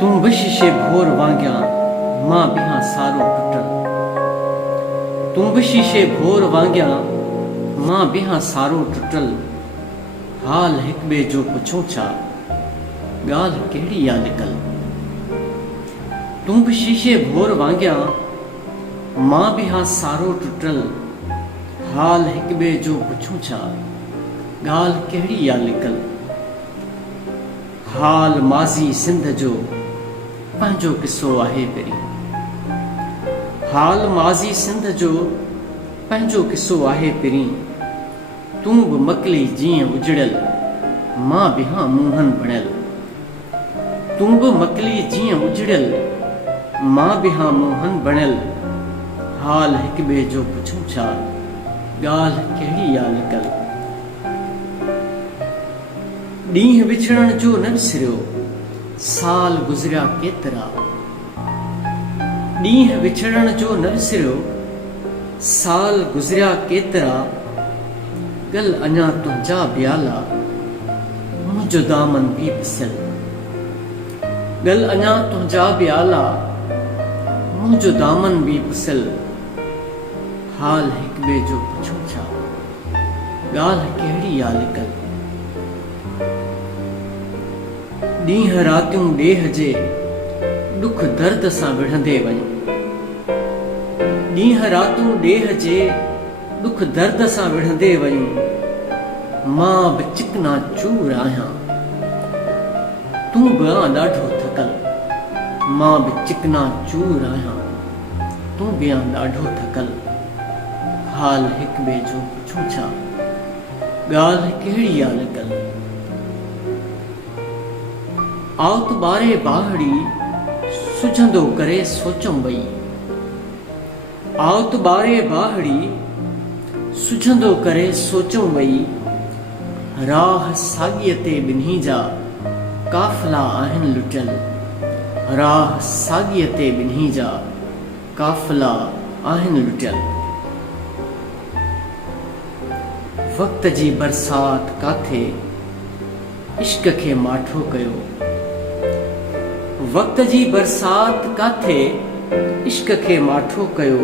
तू भी शीशे भोर वांग्या मां बिहां सारो टुटल। तू भी शीशे भोर वांग्या मां बिहां सारो टुटल। हाल हिक बे जो पुछूं छा गाल केड़ी या निकल। तू भी शीशे भोर वांग्या मां बिहां सारो टुटल। हाल हिक बे जो पुछूं छा गाल केड़ी या निकल। हाल माज़ी सिंध जो पंहिंजो किस्सो आहे पहिरीं। हाल माज़ी सिंध जो पंहिंजो किस्सो आहे पहिरीं। तूं बि मकली जीअं उजड़ियल मां बिहां मुंहनि बणियल। तूं बि मकली जीअं उजड़ियल मां बिहां मुंहनि बणियल। हाल हिक ॿिए जो पुछूं छा ॻाल्हि कहिड़ी या निकल। ॾींहं विछड़ण जो न विसरियो साल गुज़रिया केतिरा। ॾींहं विछड़ण जो न विसरियो साल गुज़रिया केतिरा। गल अञा तुंहिंजा ब्याला मुंहिंजो दामन बि पिसियल। गल अञा तुंहिंजा ब्याला मुंहिंजो दामन बि पिसियल। हाल हिक ॿिए जो पुछूं छा ॻाल्हि कहिड़ी या निकल। ॾींहं रातियूं ॾेह जे दुख दर्द सां विढ़ंदे वञ। ॾींहं रातियूं ॾेह जे दुख दर्द सां विढ़ंदे वञ। मां बि चिकना चूर आहियां तूं बि आ ॾाढो थकल। मां बि चिकना चूर आहियां तूं बि आ ॾाढो थकल। हाल हिक ॿिए जो पुछूं छा ॻाल्हि कहिड़ी या निकल। आवत ॿारे बाहड़ी सुझंदो करे सोचूं वई। आवत ॿारे बाहड़ी सुझंदो करे सोचूं वई। राह साॻीअ ते ॿिन्ही जा काफ़िला आहिनि लुटियल। राह साॻीअ ते ॿिन्ही जा काफ़िला आहिनि लुटियल। वक़्त जी बरसात काथे इश्क खे माठो कयो। वक़्त जी बरसात काथे इश्क खे माठो कयो।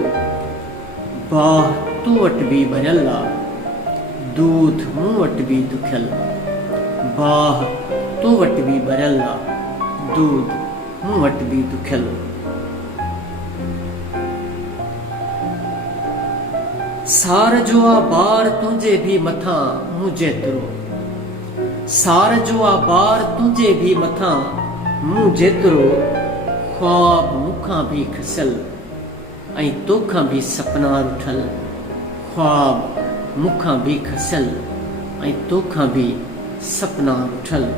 बाह तूं वटि बि भरियल आ दूध मूं वटि बि दुखियल। बाह तूं वटि बि भरियल आ दूध मूं वटि बि दुखियल। सार जो आ बार तुंहिंजे बि मथां मूं जेतिरो। सार जो आ बार तुंहिंजे बि मथां मूं जेतिरो। ख्वाब मूंखां बि खसियल ऐं तोखां बि सपना रुठल। ख्वाब मूंखां बि खसियल ऐं तोखां बि सपना रुठल।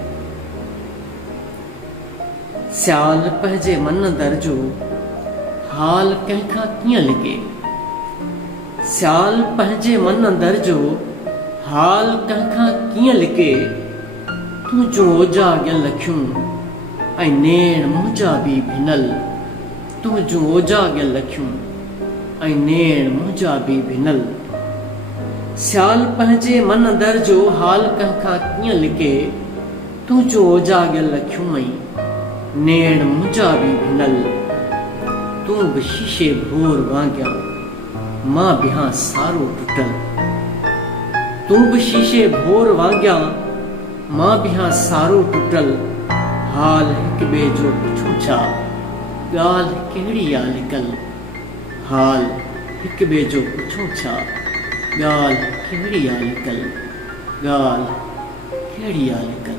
सियाल पंहिंजे मन दर्जो हाल कंहिंखां कीअं लिके। सियाल पंहिंजे मन दर्जो हाल कंहिंखां कीअं लिके। तूं जो ओजागियल लखियूं ऐं नेण मुंहिंजा बि भिनल। तूं जो ओजागियल लखियूं ऐं नेण मुंहिंजा बि भिनल। सियाल पंहिंजे मन दर्जो हाल कंहिंखां कीअं लिके। तूं जो ओजागियल लखियूं ऐं नेण मुंहिंजा बि भिनल। तूं बि शीशे भोर वांगिया मां बिहां सारो टुटल। तूं बि शीशे भोर वांगिया मां बिहां सारो टुटल। हाल हिक ॿिए जो पुछूं छा ॻाल्हि कहिड़ी या निकल। हाल हिक ॿिए जो पुछूं छा ॻाल्हि कहिड़ी या निकल। ॻाल्हि कहिड़ी या निकल।